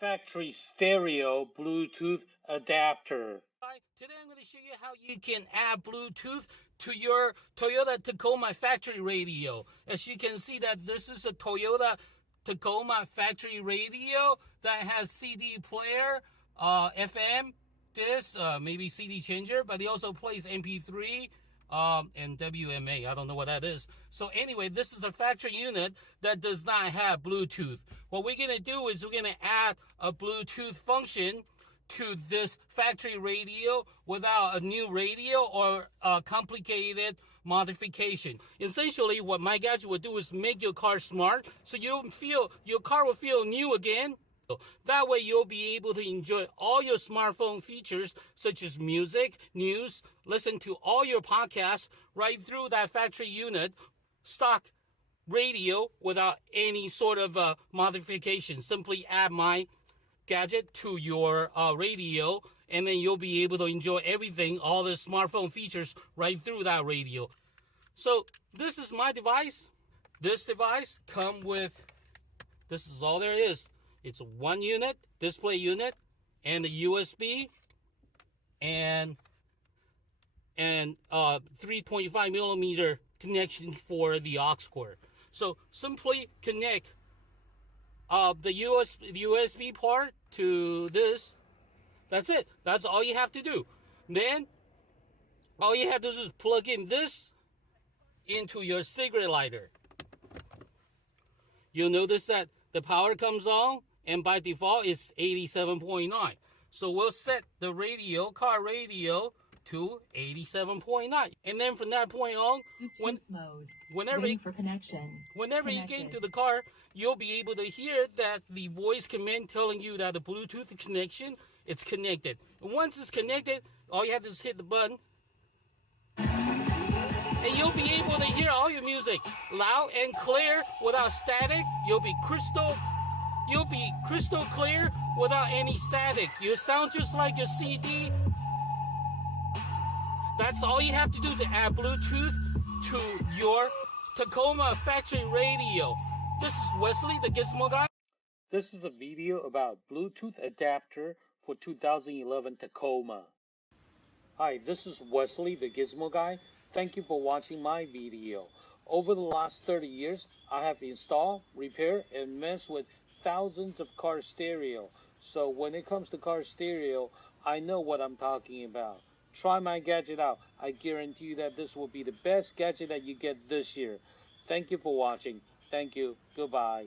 Factory stereo Bluetooth adapter. Hi, today I'm going to show you how you can add Bluetooth to your Toyota Tacoma factory radio. As you can see that this is a Toyota Tacoma factory radio that has CD player, FM, disc, maybe CD changer, but it also plays MP3, and WMA. I don't know what that is. So anyway, this is a factory unit that does not have Bluetooth. What we're going to do is we're going to add a Bluetooth function to this factory radio without a new radio or a complicated modification. Essentially, what my gadget would do is make your car smart, so your car will feel new again. That way you'll be able to enjoy all your smartphone features such as music, news, listen to all your podcasts right through that factory unit, stock radio without any sort of modification. Simply add my gadget to your radio, and then you'll be able to enjoy everything, all the smartphone features right through that radio. So this is my device. This device comes with, this is all there is. It's one unit, display unit, and a USB, and 3.5 millimeter connection for the aux cord. So simply connect the USB part to this. That's it. That's all you have to do. Then all you have to do is plug in this into your cigarette lighter. You'll notice that the power comes on, and by default it's 87.9. So we'll set the radio, car radio, to 87.9, and then from that point on, whenever you get into the car, you'll be able to hear that the voice command telling you that the Bluetooth connection it's connected. And once it's connected, all you have to do is hit the button, and you'll be able to hear all your music loud and clear without static. You'll be crystal clear without any static. You sound just like a CD. That's all you have to do to add Bluetooth to your Tacoma factory radio. This is Wesley, the Gizmo Guy. This is a video about Bluetooth adapter for 2011 Tacoma. Hi, this is Wesley, the Gizmo Guy. Thank you for watching my video. Over the last 30 years, I have installed, repaired, and messed with thousands of car stereo. So when it comes to car stereo, I know what I'm talking about. Try my gadget out. I guarantee you that this will be the best gadget that you get this year. Thank you for watching. Thank you. Goodbye.